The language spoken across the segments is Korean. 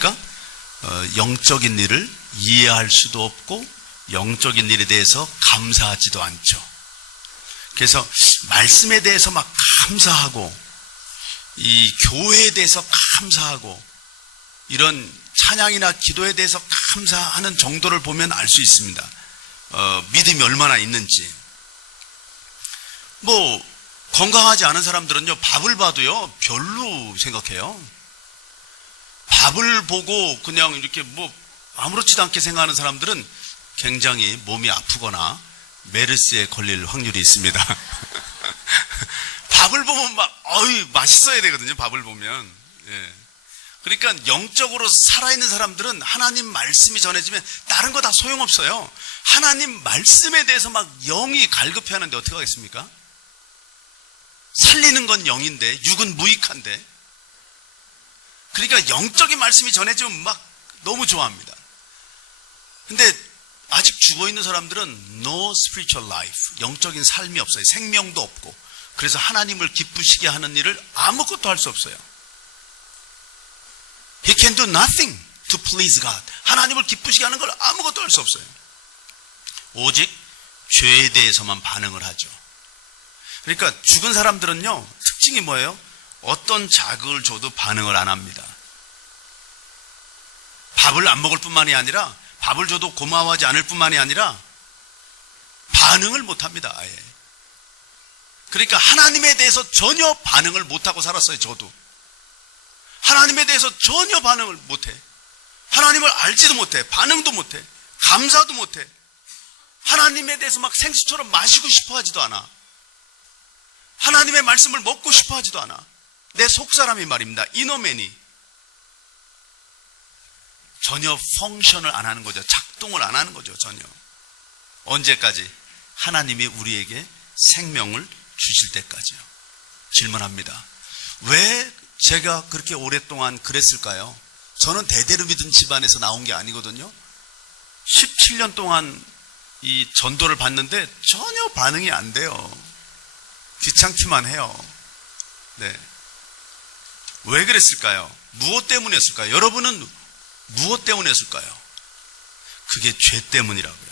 어떻습니까? 영적인 일을 이해할 수도 없고 영적인 일에 대해서 감사하지도 않죠. 그래서 말씀에 대해서 막 감사하고 이 교회에 대해서 감사하고 이런 찬양이나 기도에 대해서 감사하는 정도를 보면 알 수 있습니다. 믿음이 얼마나 있는지. 건강하지 않은 사람들은요, 밥을 봐도요, 별로 생각해요. 밥을 보고 그냥 이렇게 아무렇지도 않게 생각하는 사람들은 굉장히 몸이 아프거나 메르스에 걸릴 확률이 있습니다. 밥을 보면 맛있어야 되거든요, 밥을 보면. 예. 그러니까 영적으로 살아있는 사람들은 하나님 말씀이 전해지면 다른 거 다 소용없어요. 하나님 말씀에 대해서 막 영이 갈급해 하는데 어떻게 하겠습니까? 살리는 건 영인데 육은 무익한데. 그러니까 영적인 말씀이 전해지면 막 너무 좋아합니다. 근데 아직 죽어있는 사람들은 no spiritual life, 영적인 삶이 없어요. 생명도 없고. 그래서 하나님을 기쁘시게 하는 일을 아무것도 할 수 없어요. He can do nothing to please God. 하나님을 기쁘시게 하는 걸 아무것도 할 수 없어요. 오직 죄에 대해서만 반응을 하죠. 그러니까 죽은 사람들은요, 특징이 뭐예요? 어떤 자극을 줘도 반응을 안 합니다. 밥을 안 먹을 뿐만이 아니라 밥을 줘도 고마워하지 않을 뿐만이 아니라 반응을 못 합니다, 아예. 그러니까 하나님에 대해서 전혀 반응을 못하고 살았어요, 저도. 하나님에 대해서 전혀 반응을 못해. 하나님을 알지도 못해. 반응도 못해. 감사도 못해. 하나님에 대해서 막 생수처럼 마시고 싶어 하지도 않아. 하나님의 말씀을 먹고 싶어 하지도 않아. 내 속사람이 말입니다. 이너맨이. 전혀 펑션을 안 하는 거죠. 작동을 안 하는 거죠, 전혀. 언제까지? 하나님이 우리에게 생명을 주실 때까지요. 질문합니다. 왜 제가 그렇게 오랫동안 그랬을까요? 저는 대대로 믿은 집안에서 나온 게 아니거든요. 17년 동안 이 전도를 받는데 전혀 반응이 안 돼요. 귀찮기만 해요. 네. 왜 그랬을까요? 무엇 때문이었을까요? 여러분은 무엇 때문이었을까요? 그게 죄 때문이라고요.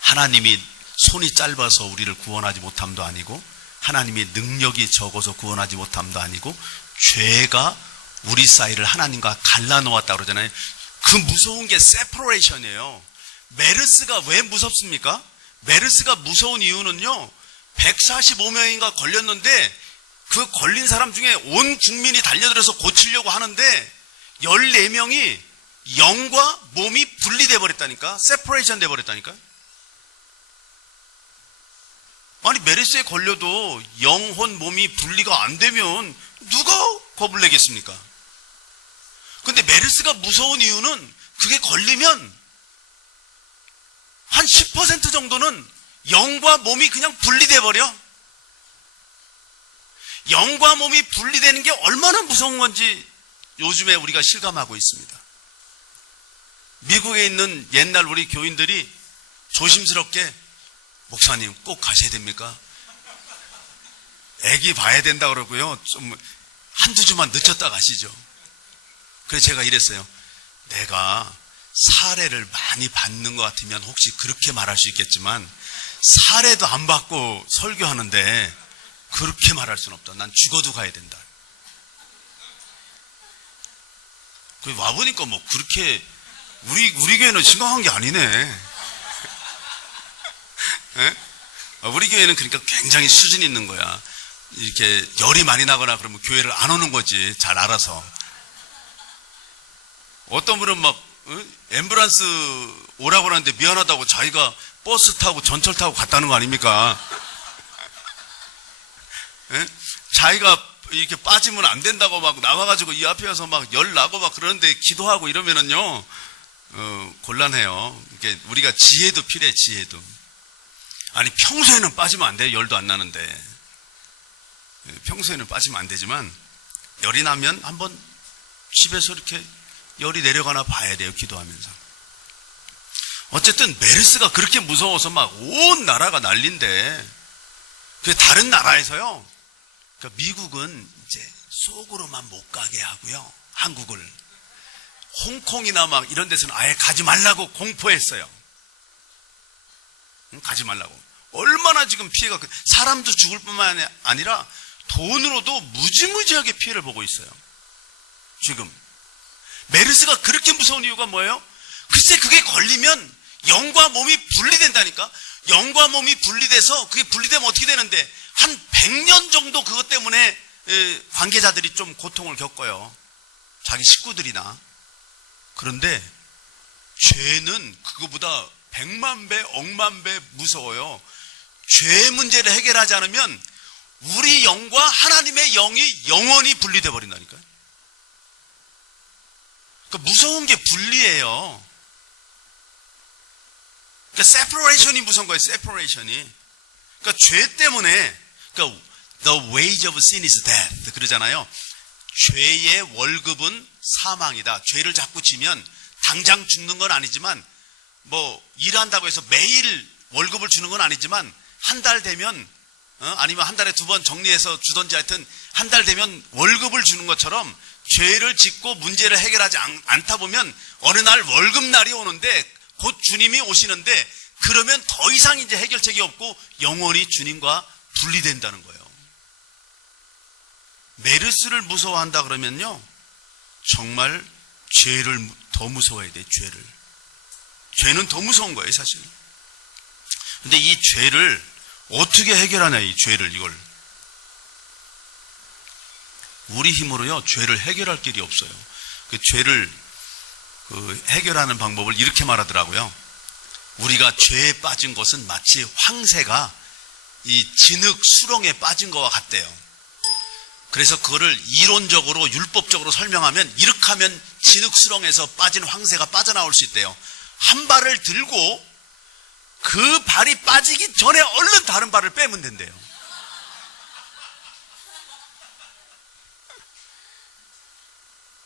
하나님이 손이 짧아서 우리를 구원하지 못함도 아니고, 하나님의 능력이 적어서 구원하지 못함도 아니고, 죄가 우리 사이를 하나님과 갈라놓았다고 그러잖아요. 그 무서운 게 세퍼레이션이에요. 메르스가 왜 무섭습니까? 메르스가 무서운 이유는요, 145명인가 걸렸는데 그 걸린 사람 중에 온 국민이 달려들어서 고치려고 하는데 14명이 영과 몸이 분리돼 버렸다니까. 세퍼레이션 돼 버렸다니까. 아니, 메르스에 걸려도 영혼 몸이 분리가 안 되면 누가 겁을 내겠습니까? 근데 메르스가 무서운 이유는 그게 걸리면 한 10% 정도는 영과 몸이 그냥 분리돼 버려. 영과 몸이 분리되는 게 얼마나 무서운 건지 요즘에 우리가 실감하고 있습니다. 미국에 있는 옛날 우리 교인들이 조심스럽게, 목사님 꼭 가셔야 됩니까? 애기 봐야 된다 그러고요. 좀 한두 주만 늦췄다 가시죠. 그래서 제가 이랬어요. 내가 사례를 많이 받는 것 같으면 혹시 그렇게 말할 수 있겠지만, 사례도 안 받고 설교하는데 그렇게 말할 수는 없다. 난 죽어도 가야 된다. 와보니까 그렇게 우리 교회는 심각한 게 아니네. 네? 우리 교회는 그러니까 굉장히 수준 있는 거야. 이렇게 열이 많이 나거나 그러면 교회를 안 오는 거지. 잘 알아서. 어떤 분은 앰뷸런스 오라고 하는데 미안하다고 자기가 버스 타고 전철 타고 갔다는 거 아닙니까? 네? 자기가 이렇게 빠지면 안 된다고 나와가지고 이 앞에 와서 열 나고 그러는데 기도하고 이러면은요, 곤란해요. 이게 우리가 지혜도 필요해, 지혜도. 아니, 평소에는 빠지면 안 돼요. 열도 안 나는데. 평소에는 빠지면 안 되지만, 열이 나면 한번 집에서 이렇게 열이 내려가나 봐야 돼요. 기도하면서. 어쨌든 메르스가 그렇게 무서워서 온 나라가 난린데, 그 다른 나라에서요, 그러니까 미국은 이제 속으로만 못 가게 하고요, 한국을. 홍콩이나 막 이런 데서는 아예 가지 말라고 공포했어요. 가지 말라고. 얼마나 지금 피해가, 사람도 죽을 뿐만 아니라 돈으로도 무지무지하게 피해를 보고 있어요. 지금 메르스가 그렇게 무서운 이유가 뭐예요? 글쎄, 그게 걸리면 영과 몸이 분리된다니까. 영과 몸이 분리돼서, 그게 분리되면 어떻게 되는데, 한 100년 정도 그것 때문에 관계자들이 좀 고통을 겪어요. 자기 식구들이나. 그런데 죄는 그거보다 100만 배, 억만 배 무서워요. 죄 문제를 해결하지 않으면 우리 영과 하나님의 영이 영원히 분리돼 버린다니까요. 그러니까 무서운 게 분리예요. 그러니까 separation이 무서운 거예요. separation이. 그러니까 죄 때문에, 그러니까 the wage of sin is death 그러잖아요. 죄의 월급은 사망이다. 죄를 자꾸 지면 당장 죽는 건 아니지만, 뭐 일한다고 해서 매일 월급을 주는 건 아니지만, 한 달 되면 아니면 한 달에 2번 정리해서 주던지, 하여튼 한 달 되면 월급을 주는 것처럼 죄를 짓고 문제를 해결하지 않다 보면 어느 날 월급날이 오는데, 곧 주님이 오시는데, 그러면 더 이상 이제 해결책이 없고 영원히 주님과 분리된다는 거예요. 메르스를 무서워한다 그러면요, 정말 죄를 더 무서워해야 돼. 죄는 더 무서운 거예요, 사실. 근데 이 죄를 어떻게 해결하냐, 이 죄를, 이걸. 우리 힘으로요, 죄를 해결할 길이 없어요. 그 죄를 해결하는 방법을 이렇게 말하더라고요. 우리가 죄에 빠진 것은 마치 황새가 이 진흙 수렁에 빠진 것과 같대요. 그래서 그거를 이론적으로, 율법적으로 설명하면, 이렇게 하면 진흙 수렁에서 빠진 황새가 빠져나올 수 있대요. 한 발을 들고 그 발이 빠지기 전에 얼른 다른 발을 빼면 된대요.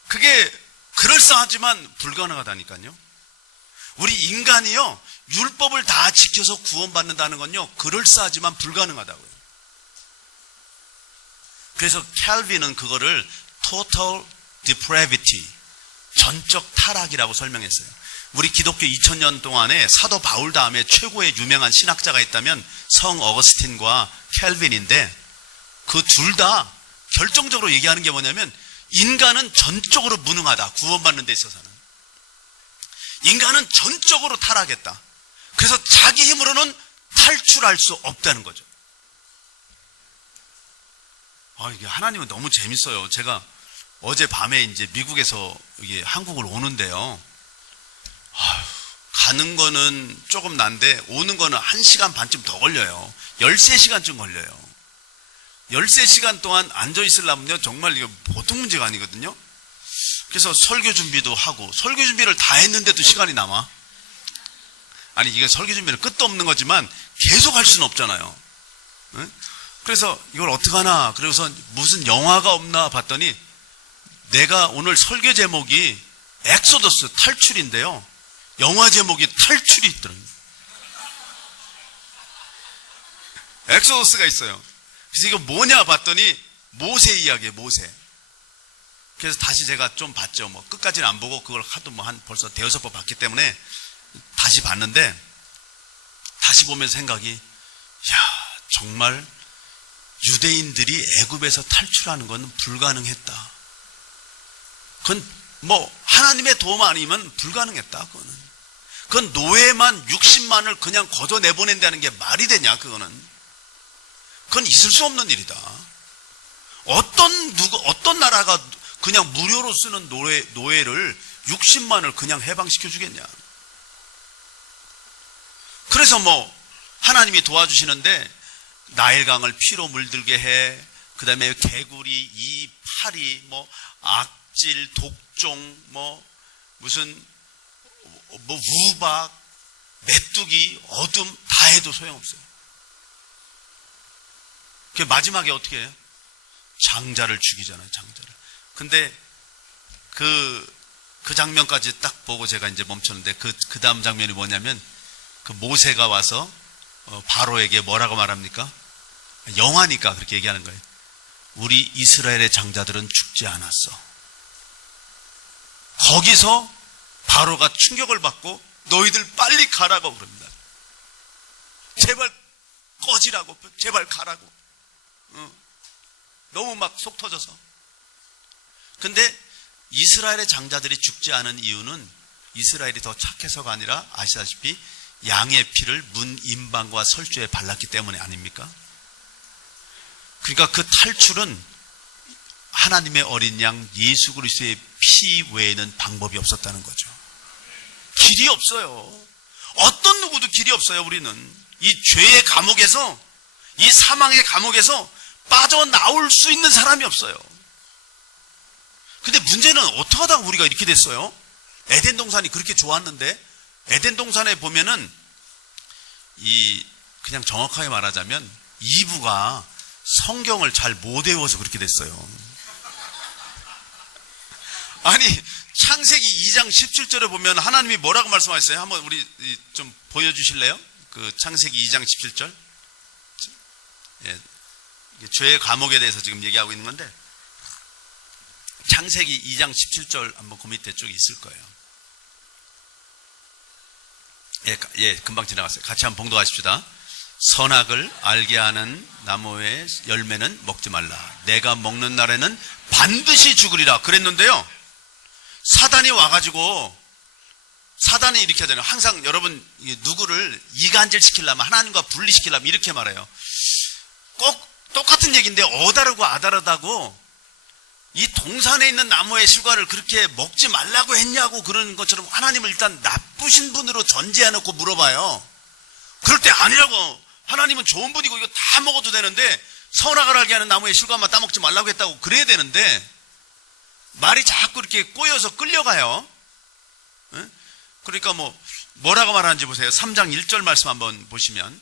그게 그럴싸하지만 불가능하다니까요. 우리 인간이요, 율법을 다 지켜서 구원받는다는 건요, 그럴싸하지만 불가능하다고요. 그래서 캘빈은 그거를 total depravity, 전적 타락이라고 설명했어요. 우리 기독교 2000년 동안에 사도 바울 다음에 최고의 유명한 신학자가 있다면 성 어거스틴과 캘빈인데, 그 둘 다 결정적으로 얘기하는 게 뭐냐면, 인간은 전적으로 무능하다. 구원받는 데 있어서는 인간은 전적으로 타락했다. 그래서 자기 힘으로는 탈출할 수 없다는 거죠. 이게 하나님은 너무 재밌어요. 제가 어젯밤에 이제 미국에서 이게 한국을 오는데요, 가는 거는 조금 난데 오는 거는 1시간 반쯤 더 걸려요. 13시간쯤 걸려요. 13시간 동안 앉아있으려면요, 정말 이거 보통 문제가 아니거든요. 그래서 설교 준비도 하고, 설교 준비를 다 했는데도 시간이 남아. 아니, 이게 설교 준비는 끝도 없는 거지만 계속 할 수는 없잖아요. 그래서 이걸 어떡하나, 그래서 무슨 영화가 없나 봤더니, 내가 오늘 설교 제목이 엑소더스, 탈출인데요, 영화 제목이 탈출이 있더라고요. 엑소더스가 있어요. 그래서 이거 뭐냐 봤더니 모세 이야기예요, 모세. 그래서 다시 제가 좀 봤죠. 뭐 끝까지는 안 보고 그걸 하도 뭐 한 벌써 대여섯 번 봤기 때문에 다시 봤는데, 다시 보면서 생각이, 야, 정말 유대인들이 애굽에서 탈출하는 건 불가능했다. 그건 뭐 하나님의 도움 아니면 불가능했다. 그건 노예만 60만을 그냥 걷어내보낸다는 게 말이 되냐, 그거는. 그건 있을 수 없는 일이다. 어떤 나라가 그냥 무료로 쓰는 노예를 60만을 그냥 해방시켜 주겠냐. 그래서 뭐 하나님이 도와주시는데, 나일강을 피로 물들게 해, 그 다음에 개구리, 이 파리, 뭐 악질, 독종, 뭐 무슨 뭐 우박, 메뚜기, 어둠 다 해도 소용없어요. 그 마지막에 어떻게 해요? 장자를 죽이잖아요, 장자를. 근데 그 장면까지 딱 보고 제가 이제 멈췄는데, 그 다음 장면이 뭐냐면, 그 모세가 와서 바로에게 뭐라고 말합니까? 영화니까 그렇게 얘기하는 거예요. 우리 이스라엘의 장자들은 죽지 않았어. 거기서 바로가 충격을 받고 너희들 빨리 가라고 그럽니다. 제발 꺼지라고, 제발 가라고. 너무 막 속 터져서. 근데 이스라엘의 장자들이 죽지 않은 이유는 이스라엘이 더 착해서가 아니라 아시다시피 양의 피를 문 임방과 설주에 발랐기 때문에 아닙니까? 그러니까 그 탈출은 하나님의 어린 양 예수 그리스도의 피 외에는 방법이 없었다는 거죠. 길이 없어요. 어떤 누구도 길이 없어요. 우리는 이 죄의 감옥에서, 이 사망의 감옥에서 빠져나올 수 있는 사람이 없어요. 근데 문제는 어떻게 하다가 우리가 이렇게 됐어요? 에덴 동산이 그렇게 좋았는데, 에덴 동산에 보면은 그냥 정확하게 말하자면 이브가 성경을 잘 못 외워서 그렇게 됐어요. 아니, 창세기 2장 17절에 보면 하나님이 뭐라고 말씀하셨어요? 한번 우리 좀 보여주실래요? 그 창세기 2장 17절. 예, 죄의 감옥에 대해서 지금 얘기하고 있는 건데, 창세기 2장 17절 한번 그 밑에 쪽에 있을 거예요. 예, 금방 지나갔어요. 같이 한번 봉독하십시다. 선악을 알게 하는 나무의 열매는 먹지 말라. 내가 먹는 날에는 반드시 죽으리라 그랬는데요, 사단이 와가지고, 사단이 이렇게 하잖아요. 항상 여러분 누구를 이간질 시키려면, 하나님과 분리시키려면 이렇게 말해요. 꼭 똑같은 얘기인데 어다르고 아다르다고, 이 동산에 있는 나무의 실과를 그렇게 먹지 말라고 했냐고 그러는 것처럼 하나님을 일단 나쁘신 분으로 전제해놓고 물어봐요. 그럴 때 아니라고, 하나님은 좋은 분이고 이거 다 먹어도 되는데 선악을 알게 하는 나무의 실과만 따먹지 말라고 했다고 그래야 되는데, 말이 자꾸 이렇게 꼬여서 끌려가요. 그러니까 뭐라고 말하는지 보세요. 3장 1절 말씀 한번 보시면,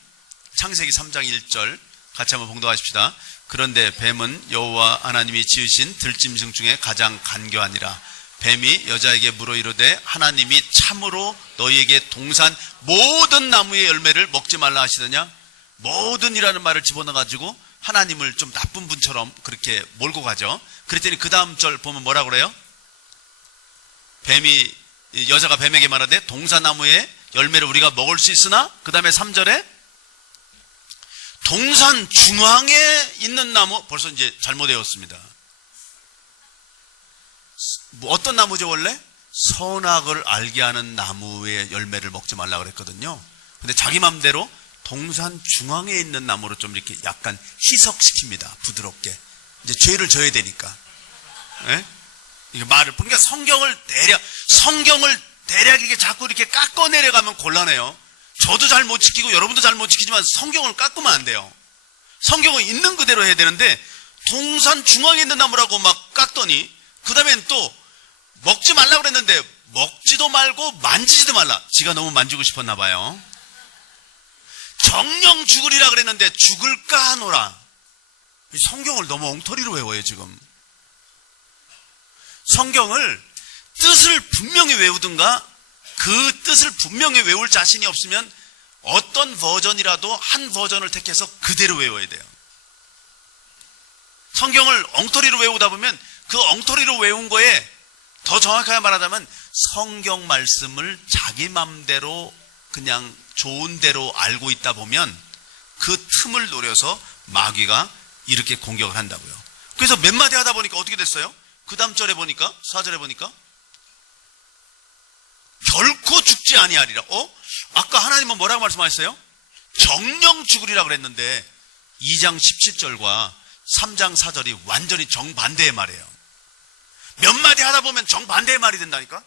창세기 3장 1절 같이 한번 봉독하십시다. 그런데 뱀은 여호와 하나님이 지으신 들짐승 중에 가장 간교하니라. 뱀이 여자에게 물어 이르되 하나님이 참으로 너희에게 동산 모든 나무의 열매를 먹지 말라 하시더냐? 모든이라는 말을 집어넣어가지고 하나님을 좀 나쁜 분처럼 그렇게 몰고 가죠. 그랬더니 그 다음 절 보면 뭐라고 그래요? 여자가 뱀에게 말하되 동산나무의 열매를 우리가 먹을 수 있으나, 그 다음에 3절에 동산 중앙에 있는 나무, 벌써 이제 잘못 외웠습니다. 어떤 나무죠 원래? 선악을 알게 하는 나무의 열매를 먹지 말라고 그랬거든요. 근데 자기 맘대로 동산 중앙에 있는 나무로 좀 이렇게 약간 희석시킵니다. 부드럽게. 이제 죄를 져야 되니까. 네? 이게 말을, 그러니까 성경을 대략 이게 자꾸 이렇게 깎아내려가면 곤란해요. 저도 잘 못 지키고 여러분도 잘 못 지키지만 성경을 깎으면 안 돼요. 성경은 있는 그대로 해야 되는데, 동산 중앙에 있는 나무라고 막 깎더니, 그 다음엔 또 먹지 말라고 그랬는데 먹지도 말고 만지지도 말라. 지가 너무 만지고 싶었나 봐요. 정령 죽으리라 그랬는데 죽을까 하노라. 성경을 너무 엉터리로 외워요 지금. 성경을 뜻을 분명히 외우든가, 그 뜻을 분명히 외울 자신이 없으면 어떤 버전이라도 한 버전을 택해서 그대로 외워야 돼요. 성경을 엉터리로 외우다 보면 그 엉터리로 외운 거에, 더 정확하게 말하자면 성경 말씀을 자기 맘대로 그냥 좋은 대로 알고 있다 보면 그 틈을 노려서 마귀가 이렇게 공격을 한다고요. 그래서 몇 마디 하다 보니까 어떻게 됐어요? 그 다음 절에 보니까, 4절에 보니까 결코 죽지 아니하리라. 아까 하나님은 뭐라고 말씀하셨어요? 정령 죽으리라 그랬는데 2장 17절과 3장 4절이 완전히 정반대의 말이에요. 몇 마디 하다 보면 정반대의 말이 된다니까.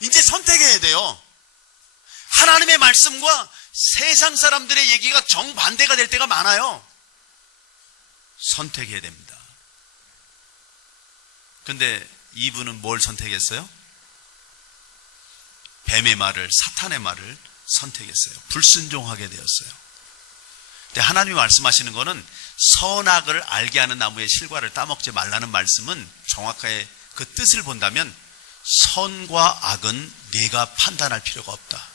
이제 선택해야 돼요. 하나님의 말씀과 세상 사람들의 얘기가 정반대가 될 때가 많아요. 선택해야 됩니다. 근데 이분은 뭘 선택했어요? 뱀의 말을, 사탄의 말을 선택했어요. 불순종하게 되었어요. 근데 하나님이 말씀하시는 거는 선악을 알게 하는 나무의 실과를 따먹지 말라는 말씀은 정확하게 그 뜻을 본다면 선과 악은 네가 판단할 필요가 없다.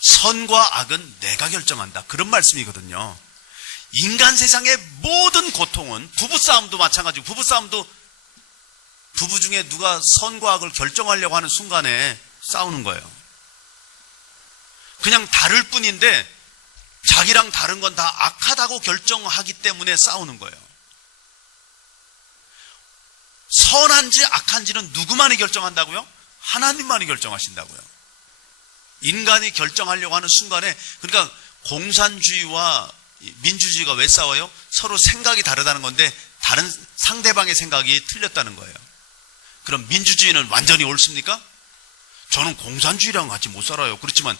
선과 악은 내가 결정한다. 그런 말씀이거든요. 인간 세상의 모든 고통은, 부부싸움도 마찬가지고, 부부싸움도 부부 중에 누가 선과 악을 결정하려고 하는 순간에 싸우는 거예요. 그냥 다를 뿐인데 자기랑 다른 건 다 악하다고 결정하기 때문에 싸우는 거예요. 선한지 악한지는 누구만이 결정한다고요? 하나님만이 결정하신다고요. 인간이 결정하려고 하는 순간에, 그러니까 공산주의와 민주주의가 왜 싸워요? 서로 생각이 다르다는 건데 다른 상대방의 생각이 틀렸다는 거예요. 그럼 민주주의는 완전히 옳습니까? 저는 공산주의랑 같이 못 살아요. 그렇지만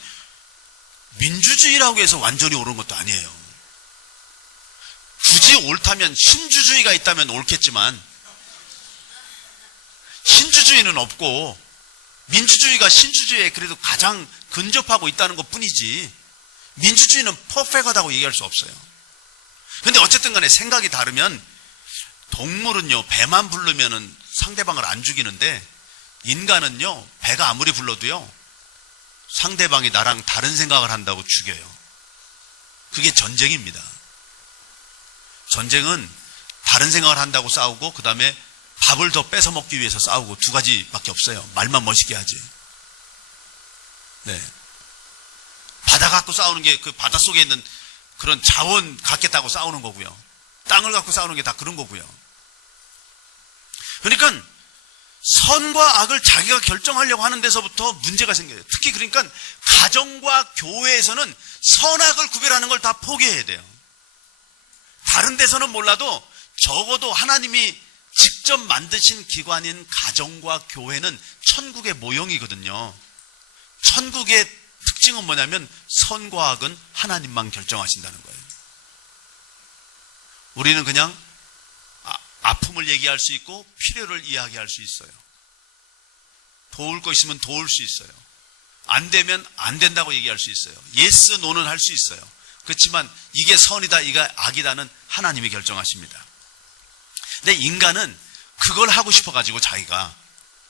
민주주의라고 해서 완전히 옳은 것도 아니에요. 굳이 옳다면 신주주의가 있다면 옳겠지만 신주주의는 없고 민주주의가 신주주의에 그래도 가장 근접하고 있다는 것 뿐이지 민주주의는 퍼펙트하다고 얘기할 수 없어요. 근데 어쨌든 간에 생각이 다르면, 동물은요 배만 부르면은 상대방을 안 죽이는데 인간은요 배가 아무리 불러도요 상대방이 나랑 다른 생각을 한다고 죽여요. 그게 전쟁입니다. 전쟁은 다른 생각을 한다고 싸우고 그 다음에 밥을 더 뺏어 먹기 위해서 싸우고, 두 가지밖에 없어요. 말만 멋있게 하지. 네. 바다 갖고 싸우는 게 그 바다 속에 있는 그런 자원 갖겠다고 싸우는 거고요. 땅을 갖고 싸우는 게 다 그런 거고요. 그러니까 선과 악을 자기가 결정하려고 하는 데서부터 문제가 생겨요. 특히 그러니까 가정과 교회에서는 선악을 구별하는 걸 다 포기해야 돼요. 다른 데서는 몰라도 적어도 하나님이 직접 만드신 기관인 가정과 교회는 천국의 모형이거든요. 천국의 특징은 뭐냐면 선과 악은 하나님만 결정하신다는 거예요. 우리는 그냥 아픔을 얘기할 수 있고 필요를 이야기할 수 있어요. 도울 거 있으면 도울 수 있어요. 안 되면 안 된다고 얘기할 수 있어요. 예스, 노는 할 수 있어요. 그렇지만 이게 선이다, 이게 악이다는 하나님이 결정하십니다. 근데 인간은 그걸 하고 싶어가지고 자기가,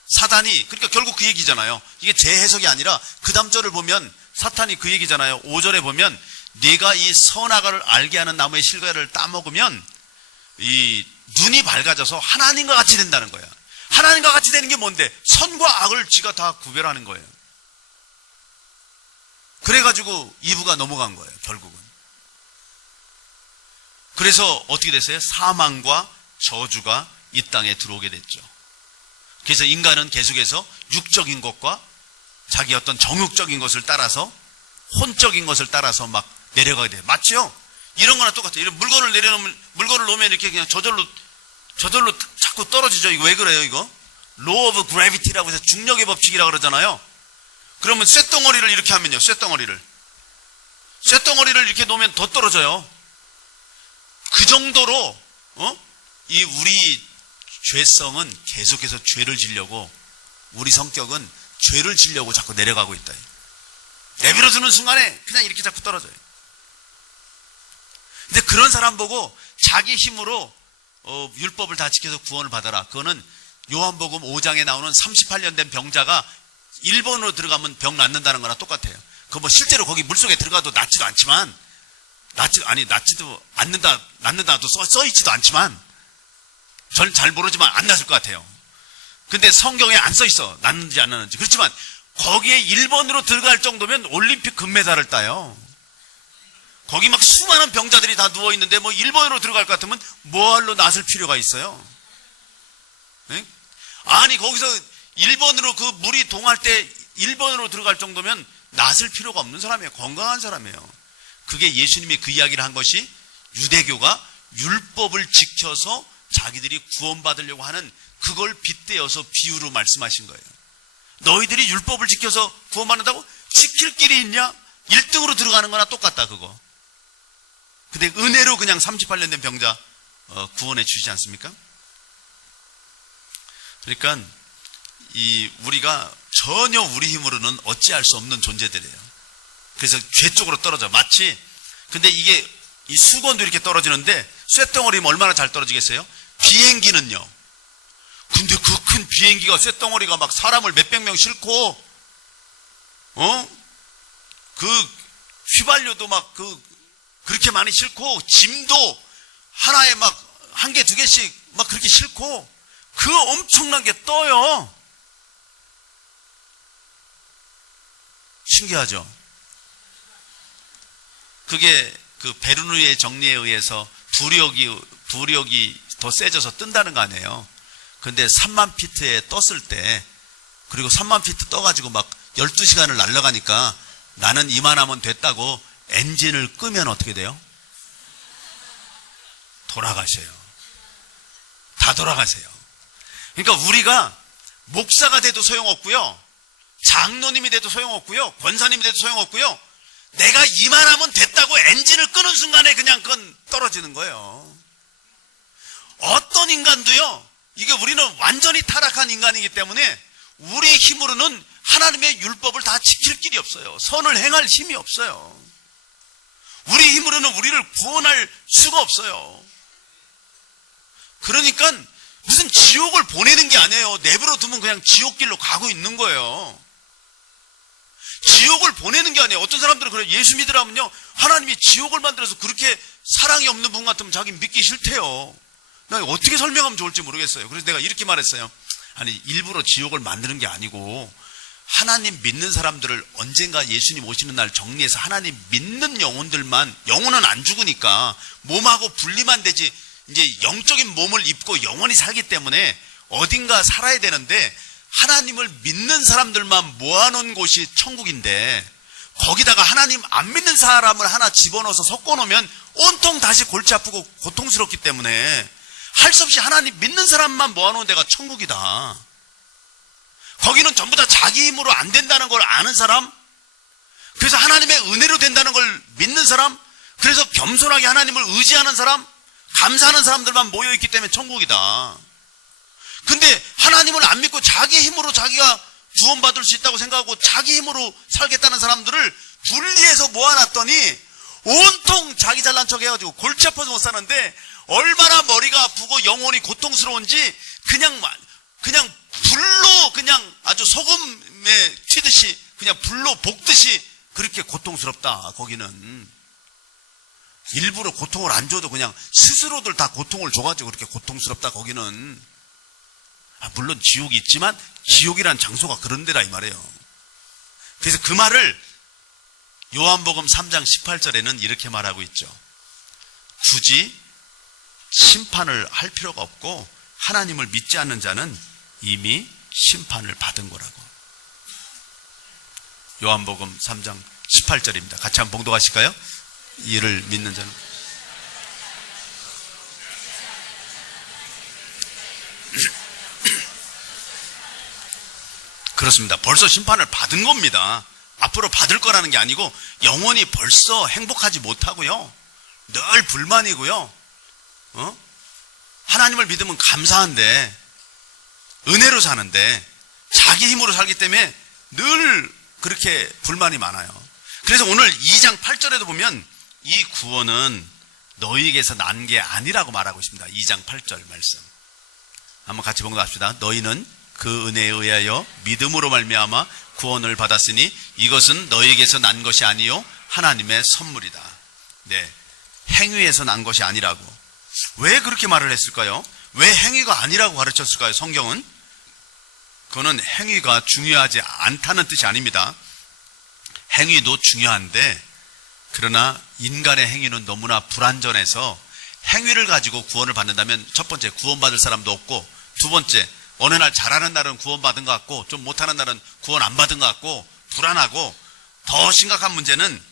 사단이, 그러니까 결국 그 얘기잖아요. 이게 제 해석이 아니라 그 다음 절을 보면 사탄이 그 얘기잖아요. 5절에 보면 네가 이 선악을 알게 하는 나무의 실과를 따먹으면 이 눈이 밝아져서 하나님과 같이 된다는 거야. 하나님과 같이 되는 게 뭔데? 선과 악을 지가 다 구별하는 거예요. 그래가지고 이브가 넘어간 거예요, 결국은. 그래서 어떻게 됐어요? 사망과 저주가 이 땅에 들어오게 됐죠. 그래서 인간은 계속해서 육적인 것과 자기 어떤 정욕적인 것을 따라서, 혼적인 것을 따라서 막 내려가게 돼요. 맞죠? 이런 거나 똑같아요. 이런 물건을 놓으면 이렇게 그냥 저절로 자꾸 떨어지죠. 이거 왜 그래요, 이거? Law of Gravity라고 해서 중력의 법칙이라고 그러잖아요. 그러면 쇳덩어리를 이렇게 하면요, 쇳덩어리를 이렇게 놓으면 더 떨어져요. 그 정도로, 이 우리 죄성은 계속해서 죄를 지려고, 우리 성격은 죄를 지려고 자꾸 내려가고 있다. 내버려두는 순간에 그냥 이렇게 자꾸 떨어져요. 근데 그런 사람 보고 자기 힘으로 율법을 다 지켜서 구원을 받아라. 그거는 요한복음 5장에 나오는 38년 된 병자가 일본으로 들어가면 병 낫는다는 거나 똑같아요. 그거 뭐 실제로 거기 물속에 들어가도 낫지도 않지만, 낫지도 않는다, 낫는다도 써있지도 않지만, 전 잘 모르지만 안 낫을 것 같아요. 근데 성경에 안 써있어. 낫는지 안 낫는지. 그렇지만 거기에 일본으로 들어갈 정도면 올림픽 금메달을 따요. 거기 막 수많은 병자들이 다 누워있는데 뭐 일본으로 들어갈 것 같으면 뭐할로 낫을 필요가 있어요? 네? 아니 거기서 일본으로 그 물이 동할 때 일본으로 들어갈 정도면 낫을 필요가 없는 사람이에요. 건강한 사람이에요. 그게 예수님이 그 이야기를 한 것이, 유대교가 율법을 지켜서 자기들이 구원받으려고 하는 그걸 빗대어서 비유로 말씀하신 거예요. 너희들이 율법을 지켜서 구원받는다고? 지킬 길이 있냐? 1등으로 들어가는 거나 똑같다, 그거. 근데 은혜로 그냥 38년 된 병자 구원해 주시지 않습니까? 그러니까 우리가 전혀 우리 힘으로는 어찌할 수 없는 존재들이에요. 그래서 죄 쪽으로 떨어져. 마치, 근데 이게 이 수건도 이렇게 떨어지는데 쇳덩어리면 얼마나 잘 떨어지겠어요? 비행기는요. 근데 그 큰 비행기가 쇳덩어리가 막 사람을 몇백 명 싣고, 그 휘발유도 막 그렇게 많이 싣고, 짐도 하나에 막 한 개, 두 개씩 막 그렇게 싣고, 그 엄청난 게 떠요. 신기하죠? 그게 그 베르누이의 정리에 의해서 부력이 더 세져서 뜬다는 거 아니에요. 근데 3만 피트에 떴을 때, 그리고 3만 피트 떠가지고 막 12시간을 날아가니까 나는 이만하면 됐다고 엔진을 끄면 어떻게 돼요? 돌아가셔요. 다 돌아가세요. 그러니까 우리가 목사가 돼도 소용없고요, 장로님이 돼도 소용없고요, 권사님이 돼도 소용없고요, 내가 이만하면 됐다고 엔진을 끄는 순간에 그냥 그건 떨어지는 거예요. 어떤 인간도요, 이게 우리는 완전히 타락한 인간이기 때문에 우리의 힘으로는 하나님의 율법을 다 지킬 길이 없어요. 선을 행할 힘이 없어요. 우리 힘으로는 우리를 구원할 수가 없어요. 그러니까 무슨 지옥을 보내는 게 아니에요. 내버려 두면 그냥 지옥길로 가고 있는 거예요. 지옥을 보내는 게 아니에요. 어떤 사람들은 그래요. 예수 믿으라면요, 하나님이 지옥을 만들어서 그렇게 사랑이 없는 분 같으면 자기 믿기 싫대요. 나 어떻게 설명하면 좋을지 모르겠어요. 그래서 내가 이렇게 말했어요. 아니, 일부러 지옥을 만드는 게 아니고 하나님 믿는 사람들을 언젠가 예수님 오시는 날 정리해서 하나님 믿는 영혼들만, 영혼은 안 죽으니까 몸하고 분리만 되지, 이제 영적인 몸을 입고 영원히 살기 때문에 어딘가 살아야 되는데, 하나님을 믿는 사람들만 모아놓은 곳이 천국인데 거기다가 하나님 안 믿는 사람을 하나 집어넣어서 섞어놓으면 온통 다시 골치 아프고 고통스럽기 때문에 할 수 없이 하나님 믿는 사람만 모아놓은 데가 천국이다. 거기는 전부 다 자기 힘으로 안 된다는 걸 아는 사람, 그래서 하나님의 은혜로 된다는 걸 믿는 사람, 그래서 겸손하게 하나님을 의지하는 사람, 감사하는 사람들만 모여있기 때문에 천국이다. 근데 하나님을 안 믿고 자기 힘으로 자기가 구원받을 수 있다고 생각하고 자기 힘으로 살겠다는 사람들을 분리해서 모아놨더니 온통 자기 잘난 척 해가지고 골치 아파서 못 사는데, 얼마나 머리가 아프고 영혼이 고통스러운지 그냥 불로 그냥 아주 소금에 튀듯이 그냥 불로 볶듯이 그렇게 고통스럽다. 거기는 일부러 고통을 안 줘도 그냥 스스로들 다 고통을 줘가지고 그렇게 고통스럽다. 거기는 물론 지옥이 있지만 지옥이란 장소가 그런 데라 이 말이에요. 그래서 그 말을 요한복음 3장 18절에는 이렇게 말하고 있죠. 굳이 심판을 할 필요가 없고 하나님을 믿지 않는 자는 이미 심판을 받은 거라고. 요한복음 3장 18절입니다. 같이 한번 봉독하실까요? 이를 믿는 자는 그렇습니다. 벌써 심판을 받은 겁니다. 앞으로 받을 거라는 게 아니고 영원히 벌써 행복하지 못하고요, 늘 불만이고요, 하나님을 믿으면 감사한데 은혜로 사는데 자기 힘으로 살기 때문에 늘 그렇게 불만이 많아요. 그래서 오늘 2장 8절에도 보면 이 구원은 너희에게서 난 게 아니라고 말하고 있습니다. 2장 8절 말씀 한번 같이 봉독합시다. 너희는 그 은혜에 의하여 믿음으로 말미암아 구원을 받았으니 이것은 너희에게서 난 것이 아니요 하나님의 선물이다. 네, 행위에서 난 것이 아니라고. 왜 그렇게 말을 했을까요? 왜 행위가 아니라고 가르쳤을까요? 성경은 그거는 행위가 중요하지 않다는 뜻이 아닙니다. 행위도 중요한데, 그러나 인간의 행위는 너무나 불완전해서 행위를 가지고 구원을 받는다면 첫 번째 구원받을 사람도 없고, 두 번째 어느 날 잘하는 날은 구원받은 것 같고 좀 못하는 날은 구원 안 받은 것 같고 불안하고, 더 심각한 문제는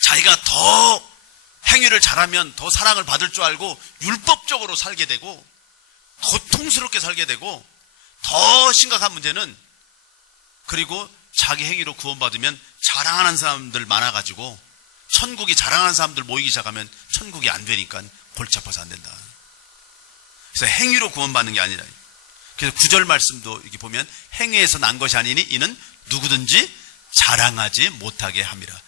자기가 더 행위를 잘하면 더 사랑을 받을 줄 알고 율법적으로 살게 되고 고통스럽게 살게 되고, 더 심각한 문제는 그리고 자기 행위로 구원받으면 자랑하는 사람들 많아가지고 천국이 자랑하는 사람들 모이기 시작하면 천국이 안 되니까 골치 아파서 안 된다. 그래서 행위로 구원받는 게 아니라, 그래서 9절 말씀도 이렇게 보면 행위에서 난 것이 아니니 이는 누구든지 자랑하지 못하게 함이라.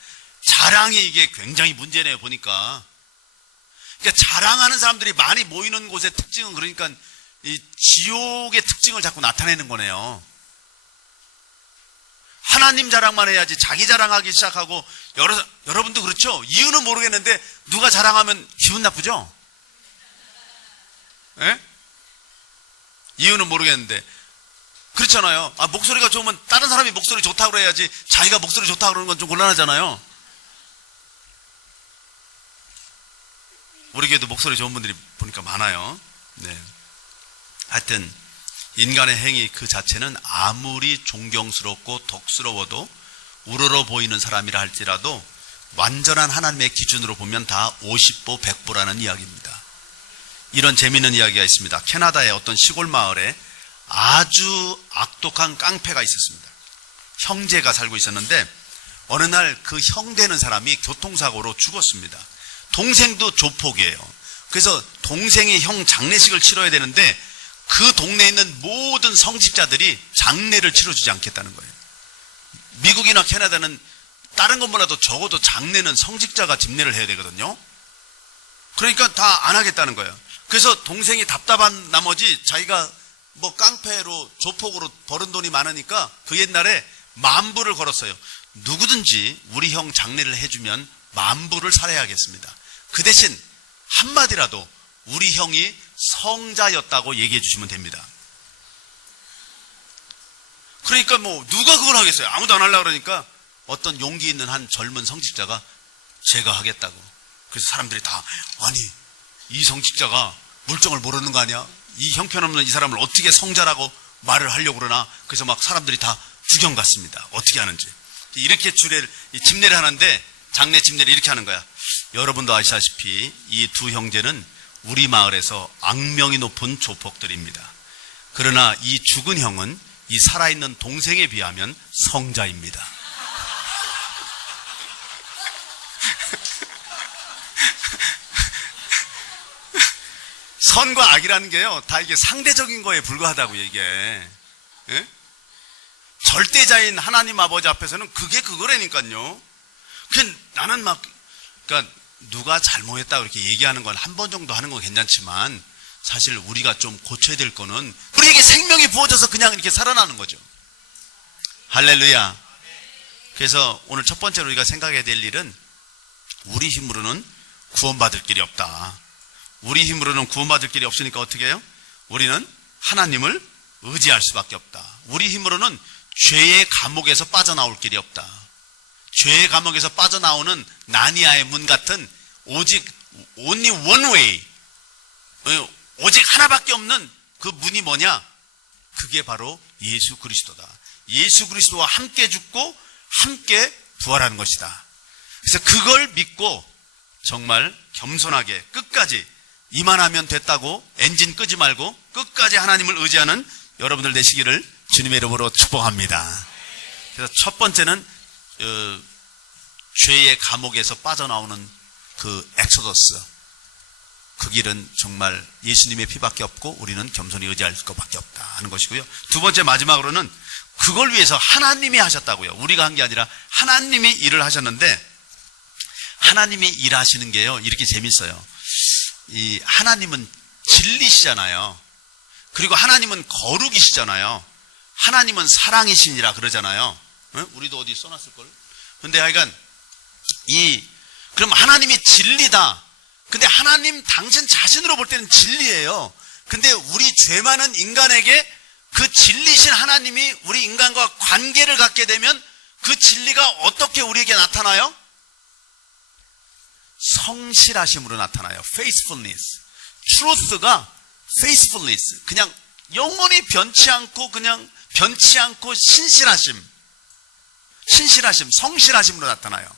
자랑이 이게 굉장히 문제네요. 보니까 그러니까 자랑하는 사람들이 많이 모이는 곳의 특징은, 그러니까 이 지옥의 특징을 자꾸 나타내는 거네요. 하나님 자랑만 해야지 자기 자랑하기 시작하고, 여러분도 그렇죠? 이유는 모르겠는데 누가 자랑하면 기분 나쁘죠? 예? 이유는 모르겠는데. 그렇잖아요. 목소리가 좋으면 다른 사람이 목소리 좋다고 그래야지 자기가 목소리 좋다고 그러는 건 좀 곤란하잖아요. 우리 교회도 목소리 좋은 분들이 보니까 많아요. 네. 하여튼 인간의 행위 그 자체는 아무리 존경스럽고 덕스러워도 우러러 보이는 사람이라 할지라도 완전한 하나님의 기준으로 보면 다 50보 100보라는 이야기입니다. 이런 재미있는 이야기가 있습니다. 캐나다의 어떤 시골 마을에 아주 악독한 깡패가 있었습니다. 형제가 살고 있었는데 어느 날 그 형되는 사람이 교통사고로 죽었습니다. 동생도 조폭이에요. 그래서 동생의 형 장례식을 치러야 되는데 그 동네에 있는 모든 성직자들이 장례를 치러주지 않겠다는 거예요. 미국이나 캐나다는 다른 것보다도 적어도 장례는 성직자가 집례를 해야 되거든요. 그러니까 다 안 하겠다는 거예요. 그래서 동생이 답답한 나머지 자기가 뭐 깡패로 조폭으로 벌은 돈이 많으니까 그 옛날에 만불을 걸었어요. 누구든지 우리 형 장례를 해주면 만불을 살해하겠습니다. 그 대신 한마디라도 우리 형이 성자였다고 얘기해 주시면 됩니다. 그러니까 뭐 누가 그걸 하겠어요? 아무도 안 하려고 그러니까 어떤 용기 있는 한 젊은 성직자가 제가 하겠다고. 그래서 사람들이 다 아니 이 성직자가 물정을 모르는 거 아니야? 이 형편없는 이 사람을 어떻게 성자라고 말을 하려고 그러나. 그래서 막 사람들이 다 구경 갔습니다. 어떻게 하는지. 이렇게 집례를 하는데 장례 집례를 이렇게 하는 거야. 여러분도 아시다시피 이 두 형제는 우리 마을에서 악명이 높은 조폭들입니다. 그러나 이 죽은 형은 이 살아있는 동생에 비하면 성자입니다. 선과 악이라는 게요, 다 이게 상대적인 거에 불과하다고 이게. 예? 절대자인 하나님 아버지 앞에서는 그게 그거라니까요. 나는 그러니까 누가 잘못했다고 이렇게 얘기하는 건 한 번 정도 하는 건 괜찮지만 사실 우리가 좀 고쳐야 될 거는 우리에게 생명이 부어져서 그냥 이렇게 살아나는 거죠. 할렐루야. 그래서 오늘 첫 번째로 우리가 생각해야 될 일은 우리 힘으로는 구원받을 길이 없다. 우리 힘으로는 구원받을 길이 없으니까 어떻게 해요? 우리는 하나님을 의지할 수밖에 없다. 우리 힘으로는 죄의 감옥에서 빠져나올 길이 없다. 죄의 감옥에서 빠져나오는 나니아의 문 같은 오직 only one way, 오직 하나밖에 없는 그 문이 뭐냐? 그게 바로 예수 그리스도다. 예수 그리스도와 함께 죽고 함께 부활하는 것이다. 그래서 그걸 믿고 정말 겸손하게 끝까지 이만하면 됐다고 엔진 끄지 말고 끝까지 하나님을 의지하는 여러분들 되시기를 주님의 이름으로 축복합니다. 그래서 첫 번째는 죄의 감옥에서 빠져나오는 그 엑소더스, 그 길은 정말 예수님의 피밖에 없고 우리는 겸손히 의지할 것밖에 없다 하는 것이고요. 두 번째 마지막으로는 그걸 위해서 하나님이 하셨다고요. 우리가 한 게 아니라 하나님이 일을 하셨는데, 하나님이 일하시는 게요 이렇게 재밌어요. 이 하나님은 진리시잖아요. 그리고 하나님은 거룩이시잖아요. 하나님은 사랑이시니라 그러잖아요. 응? 우리도 어디 써놨을걸? 근데 하여간 그럼 하나님이 진리다. 근데 하나님 당신 자신으로 볼 때는 진리예요. 근데 우리 죄 많은 인간에게 그 진리신 하나님이 우리 인간과 관계를 갖게 되면 그 진리가 어떻게 우리에게 나타나요? 성실하심으로 나타나요. faithfulness. truth가 faithfulness. 그냥 영원히 변치 않고 신실하심, 성실하심으로 나타나요.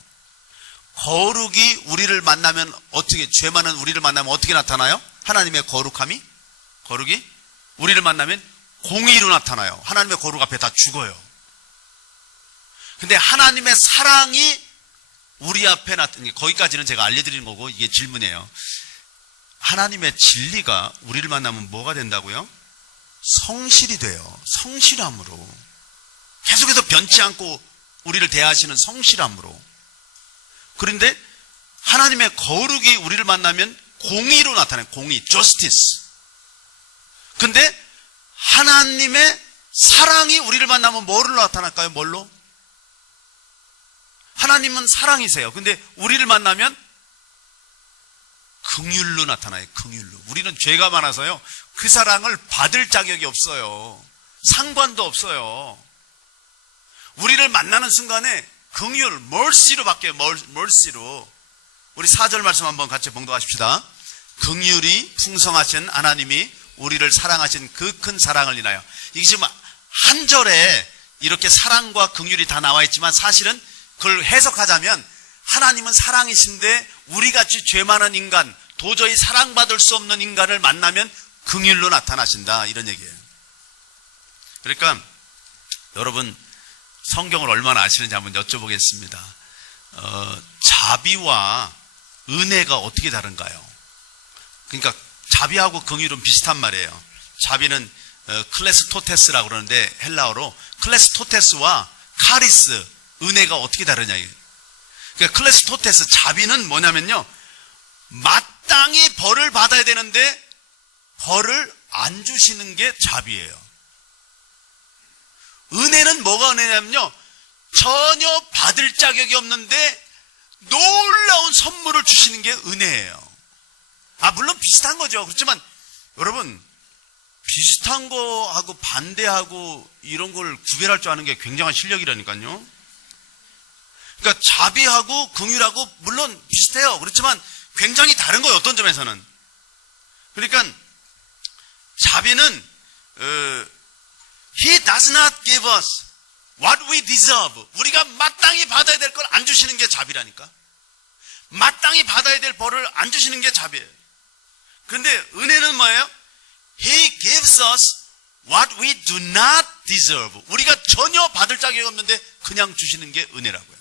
거룩이 우리를 만나면 어떻게, 죄 많은 우리를 만나면 어떻게 나타나요? 하나님의 거룩함이? 거룩이 우리를 만나면 공의로 나타나요. 하나님의 거룩 앞에 다 죽어요. 근데 하나님의 사랑이 우리 앞에 나타나는, 거기까지는 제가 알려드리는 거고 이게 질문이에요. 하나님의 진리가 우리를 만나면 뭐가 된다고요? 성실이 돼요. 성실함으로. 계속해서 변치 않고 우리를 대하시는 성실함으로. 그런데 하나님의 거룩이 우리를 만나면 공의로 나타나요. 공의, justice. 근데 하나님의 사랑이 우리를 만나면 뭐로 나타날까요? 뭘로? 하나님은 사랑이세요. 근데 우리를 만나면 긍휼로 나타나요. 긍휼로. 우리는 죄가 많아서요, 그 사랑을 받을 자격이 없어요. 상관도 없어요. 우리를 만나는 순간에 긍휼, mercy로 바뀌어요. mercy로. 우리 4절 말씀 한번 같이 봉독하십시다. 긍휼이 풍성하신 하나님이 우리를 사랑하신 그 큰 사랑을 인하여. 이게 지금 한 절에 이렇게 사랑과 긍휼이 다 나와 있지만 사실은 그걸 해석하자면 하나님은 사랑이신데 우리같이 죄 많은 인간, 도저히 사랑받을 수 없는 인간을 만나면 긍휼로 나타나신다, 이런 얘기예요. 그러니까 여러분 성경을 얼마나 아시는지 한번 여쭤보겠습니다. 자비와 은혜가 어떻게 다른가요? 그러니까 자비하고 긍휼은 비슷한 말이에요. 자비는 클레스토테스라고 그러는데 헬라어로 클레스토테스와 카리스, 은혜가 어떻게 다르냐. 그러니까 클레스토테스, 자비는 뭐냐면요, 마땅히 벌을 받아야 되는데 벌을 안 주시는 게 자비예요. 은혜는 뭐가 은혜냐면요, 전혀 받을 자격이 없는데 놀라운 선물을 주시는 게 은혜예요. 물론 비슷한 거죠. 그렇지만 여러분, 비슷한 거하고 반대하고 이런 걸 구별할 줄 아는 게 굉장한 실력이라니까요. 그러니까 자비하고 긍휼하고 물론 비슷해요. 그렇지만 굉장히 다른 거예요, 어떤 점에서는. 그러니까 자비는 He does not give us what we deserve. 우리가 마땅히 받아야 될 걸 안 주시는 게 자비라니까. 마땅히 받아야 될 벌을 안 주시는 게 자비예요. 근데 은혜는 뭐예요? He gives us what we do not deserve. 우리가 전혀 받을 자격이 없는데 그냥 주시는 게 은혜라고요.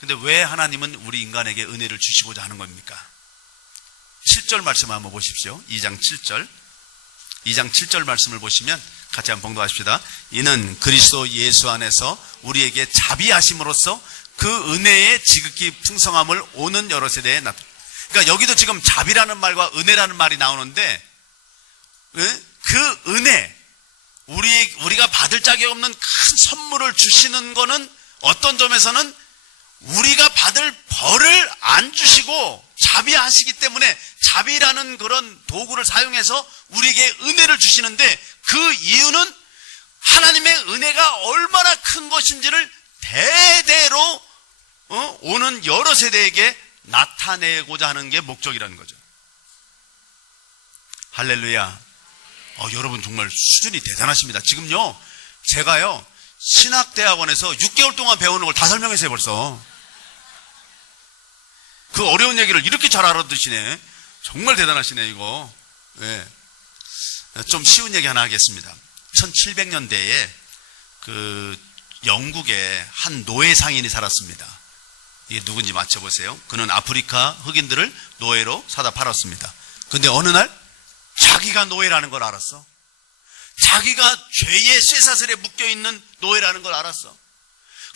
근데 왜 하나님은 우리 인간에게 은혜를 주시고자 하는 겁니까? 7절 말씀 한번 보십시오. 2장 7절. 2장 7절 말씀을 보시면 같이 한번 봉독하십시다. 이는 그리스도 예수 안에서 우리에게 자비하심으로써 그 은혜의 지극히 풍성함을 오는 여러 세대에 나타내. 그러니까 여기도 지금 자비라는 말과 은혜라는 말이 나오는데, 그 은혜, 우리가 받을 자격 없는 큰 선물을 주시는 거는 어떤 점에서는 우리가 받을 벌을 안 주시고 자비하시기 때문에 자비라는 그런 도구를 사용해서 우리에게 은혜를 주시는데, 그 이유는 하나님의 은혜가 얼마나 큰 것인지를 대대로 오는 여러 세대에게 나타내고자 하는 게 목적이라는 거죠. 할렐루야. 여러분 정말 수준이 대단하십니다. 지금요, 제가요 신학대학원에서 6개월 동안 배우는 걸 다 설명했어요 벌써. 그 어려운 얘기를 이렇게 잘 알아듣시네. 정말 대단하시네 이거. 네. 좀 쉬운 얘기 하나 하겠습니다. 1700년대에 그 영국에 한 노예 상인이 살았습니다. 이게 누군지 맞춰보세요. 그는 아프리카 흑인들을 노예로 사다 팔았습니다. 근데 어느 날 자기가 노예라는 걸 알았어. 자기가 죄의 쇠사슬에 묶여있는 노예라는 걸 알았어.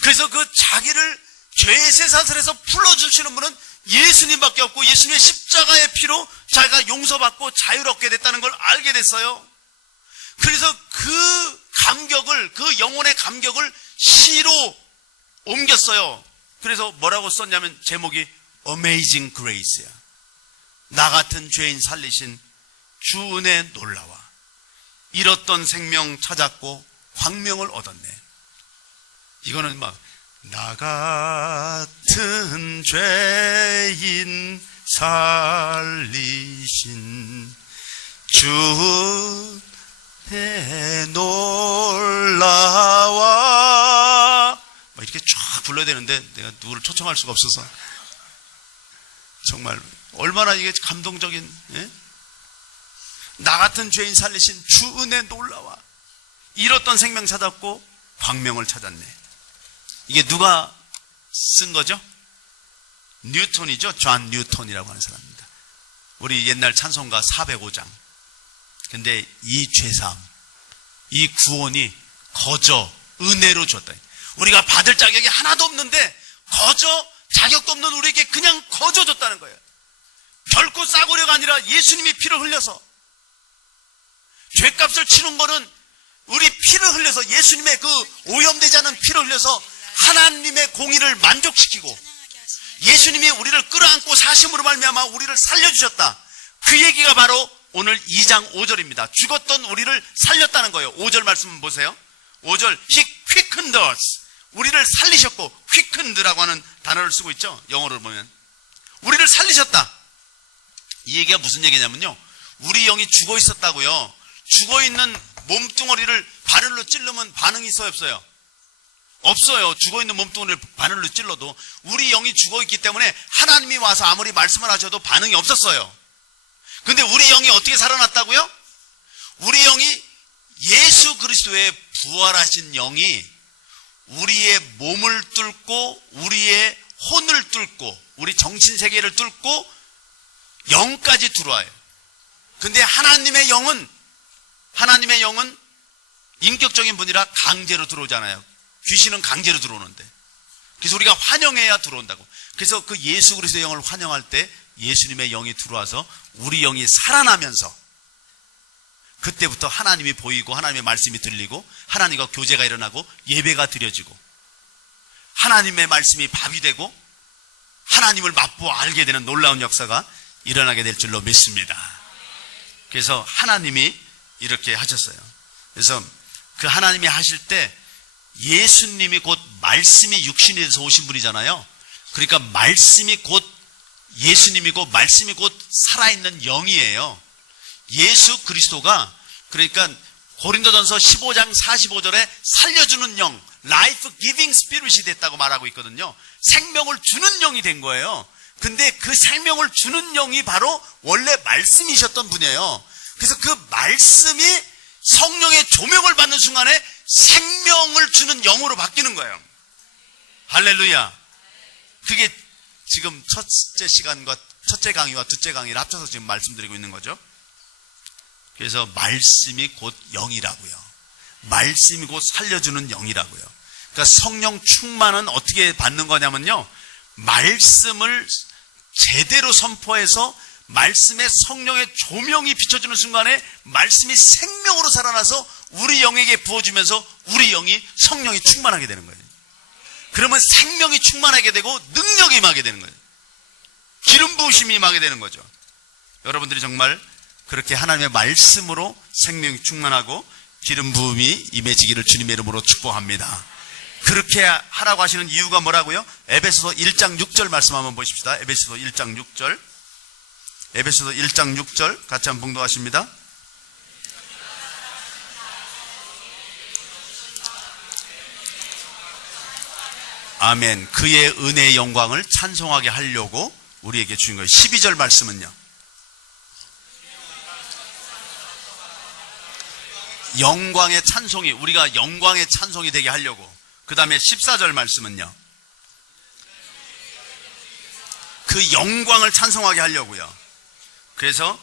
그래서 그 자기를 죄의 쇠사슬에서 풀어주시는 분은 예수님밖에 없고, 예수님의 십자가의 피로 자기가 용서받고 자유롭게 됐다는 걸 알게 됐어요. 그래서 그 감격을, 그 영혼의 감격을 시로 옮겼어요. 그래서 뭐라고 썼냐면 제목이 Amazing Grace야. 나 같은 죄인 살리신 주 은혜 놀라와. 잃었던 생명 찾았고 광명을 얻었네. 이거는 막 나 같은 죄인 살리신 주 은혜 놀라와. 이렇게 쫙 불러야 되는데 내가 누구를 초청할 수가 없어서. 정말 얼마나 이게 감동적인, 예? 나 같은 죄인 살리신 주 은혜 놀라와. 잃었던 생명 찾았고 광명을 찾았네. 이게 누가 쓴 거죠? 뉴턴이죠. 존 뉴턴이라고 하는 사람입니다. 우리 옛날 찬송가 405장. 근데 이 죄사함, 이 구원이 거저 은혜로 줬다. 우리가 받을 자격이 하나도 없는데 거저 자격도 없는 우리에게 그냥 거저 줬다는 거예요. 결코 싸구려가 아니라 예수님이 피를 흘려서. 죄값을 치는 거는 우리 피를 흘려서, 예수님의 그 오염되지 않은 피를 흘려서 하나님의 공의를 만족시키고 예수님이 우리를 끌어안고 사심으로 말미암아 우리를 살려주셨다. 그 얘기가 바로 오늘 2장 5절입니다. 죽었던 우리를 살렸다는 거예요. 5절 말씀 보세요. 5절 He quickened us. 우리를 살리셨고, quickened라고 하는 단어를 쓰고 있죠. 영어로 보면 우리를 살리셨다. 이 얘기가 무슨 얘기냐면요, 우리 영이 죽어 있었다고요. 죽어 있는 몸뚱어리를 바늘로 찌르면 반응이 있어요, 없어요? 없어요. 죽어 있는 몸뚱어리를 바늘로 찔러도 우리 영이 죽어 있기 때문에 하나님이 와서 아무리 말씀을 하셔도 반응이 없었어요. 근데 우리 영이 어떻게 살아났다고요? 우리 영이 예수 그리스도의 부활하신 영이 우리의 몸을 뚫고 우리의 혼을 뚫고 우리 정신세계를 뚫고 영까지 들어와요. 근데 하나님의 영은 인격적인 분이라 강제로 들어오잖아요. 귀신은 강제로 들어오는데, 그래서 우리가 환영해야 들어온다고. 그래서 그 예수 그리스도의 영을 환영할 때 예수님의 영이 들어와서 우리 영이 살아나면서 그때부터 하나님이 보이고 하나님의 말씀이 들리고 하나님과 교제가 일어나고 예배가 드려지고 하나님의 말씀이 밥이 되고 하나님을 맛보아 알게 되는 놀라운 역사가 일어나게 될 줄로 믿습니다. 그래서 하나님이 이렇게 하셨어요. 그래서 그 하나님이 하실 때 예수님이 곧 말씀이 육신이 돼서 오신 분이잖아요. 그러니까 말씀이 곧 예수님이고 말씀이 곧 살아있는 영이에요. 예수 그리스도가 그러니까 고린도전서 15장 45절에 살려주는 영, life giving spirit이 됐다고 말하고 있거든요. 생명을 주는 영이 된 거예요. 근데 그 생명을 주는 영이 바로 원래 말씀이셨던 분이에요. 그래서 그 말씀이 성령의 조명을 받는 순간에 생명을 주는 영으로 바뀌는 거예요. 할렐루야. 그게 지금 첫째 시간과 첫째 강의와 둘째 강의를 합쳐서 지금 말씀드리고 있는 거죠. 그래서 말씀이 곧 영이라고요. 말씀이 곧 살려주는 영이라고요. 그러니까 성령 충만은 어떻게 받는 거냐면요, 말씀을 제대로 선포해서 말씀의 성령의 조명이 비춰주는 순간에 말씀이 생명으로 살아나서 우리 영에게 부어주면서 우리 영이 성령이 충만하게 되는 거예요. 그러면 생명이 충만하게 되고 능력이 임하게 되는 거예요. 기름 부으심이 임하게 되는 거죠. 여러분들이 정말 그렇게 하나님의 말씀으로 생명이 충만하고 기름 부음이 임해지기를 주님의 이름으로 축복합니다. 그렇게 하라고 하시는 이유가 뭐라고요? 에베소서 1장 6절 말씀 한번 보십시다. 에베소서 1장 6절. 에베소서 1장 6절 같이 한번 봉독하십니다. 아멘. 그의 은혜의 영광을 찬송하게 하려고 우리에게 주신 거예요. 12절 말씀은요, 영광의 찬송이, 우리가 영광의 찬송이 되게 하려고. 그 다음에 14절 말씀은요, 그 영광을 찬송하게 하려고요. 그래서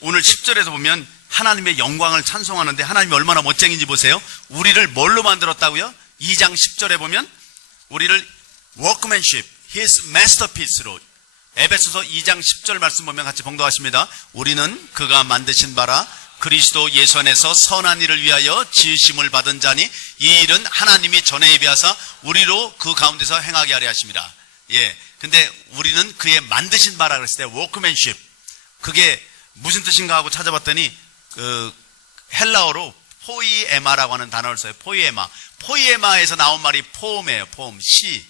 오늘 10절에서 보면 하나님의 영광을 찬송하는데 하나님이 얼마나 멋쟁인지 보세요. 우리를 뭘로 만들었다고요? 2장 10절에 보면 우리를 workmanship, his masterpiece로, 에베소서 2장 10절 말씀 보면 같이 봉독하십니다. 우리는 그가 만드신 바라 그리스도 예수 안에서 선한 일을 위하여 지으심을 받은 자니 이 일은 하나님이 전에 예비하사 우리로 그 가운데서 행하게 하려 하심이라. 예. 근데 우리는 그의 만드신 바라 그랬을 때 workmanship, 그게 무슨 뜻인가 하고 찾아봤더니 그 헬라어로 포이에마라고 하는 단어를 써요. 포이에마. 포이에마에서 나온 말이 포음이에요. 포음, 시.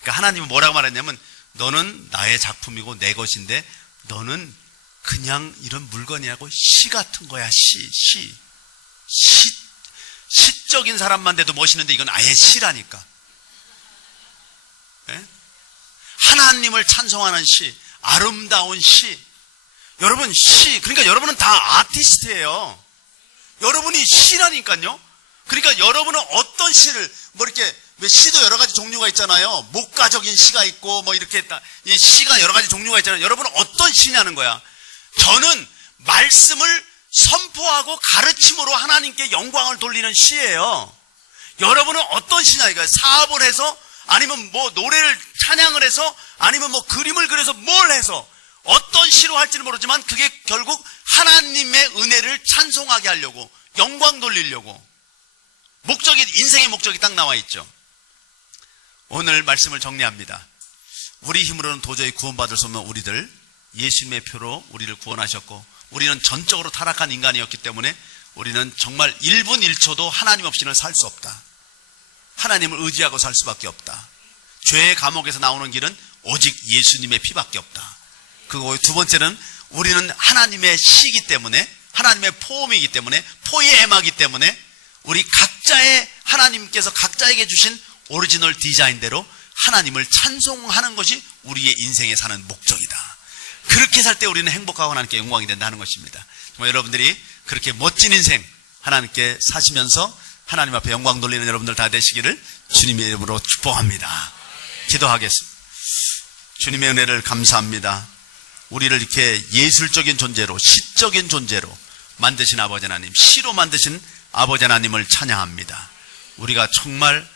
그러니까 하나님은 뭐라고 말했냐면, 너는 나의 작품이고 내 것인데 너는 그냥 이런 물건이라고 시 같은 거야. 시적인 사람만 돼도 멋있는데 이건 아예 시라니까. 네? 하나님을 찬송하는 시, 아름다운 시. 여러분, 시, 그러니까 여러분은 다 아티스트예요. 여러분이 시라니까요. 그러니까 여러분은 어떤 시를, 뭐 이렇게, 왜 시도 여러 가지 종류가 있잖아요. 목가적인 시가 있고, 뭐 이렇게, 이 시가 여러 가지 종류가 있잖아요. 여러분은 어떤 시냐는 거야. 저는 말씀을 선포하고 가르침으로 하나님께 영광을 돌리는 시예요. 여러분은 어떤 시냐 이거예요. 사업을 해서, 아니면 뭐 노래를 찬양을 해서, 아니면 뭐 그림을 그려서 뭘 해서, 어떤 시로 할지는 모르지만 그게 결국 하나님의 은혜를 찬송하게 하려고, 영광 돌리려고, 인생의 목적이 딱 나와 있죠. 오늘 말씀을 정리합니다. 우리 힘으로는 도저히 구원받을 수 없는 우리들 예수님의 표로 우리를 구원하셨고, 우리는 전적으로 타락한 인간이었기 때문에 우리는 정말 1분 1초도 하나님 없이는 살 수 없다. 하나님을 의지하고 살 수밖에 없다. 죄의 감옥에서 나오는 길은 오직 예수님의 피밖에 없다. 그리고 두 번째는 우리는 하나님의 시이기 때문에, 하나님의 포음이기 때문에, 포의 애마기 때문에 우리 각자의, 하나님께서 각자에게 주신 오리지널 디자인대로 하나님을 찬송하는 것이 우리의 인생에 사는 목적이다. 그렇게 살 때 우리는 행복하고 하나님께 영광이 된다는 것입니다. 정말 여러분들이 그렇게 멋진 인생 하나님께 사시면서 하나님 앞에 영광 돌리는 여러분들 다 되시기를 주님의 이름으로 축복합니다. 기도하겠습니다. 주님의 은혜를 감사합니다. 우리를 이렇게 예술적인 존재로, 시적인 존재로 만드신 아버지 하나님, 시로 만드신 아버지 하나님을 찬양합니다. 우리가 정말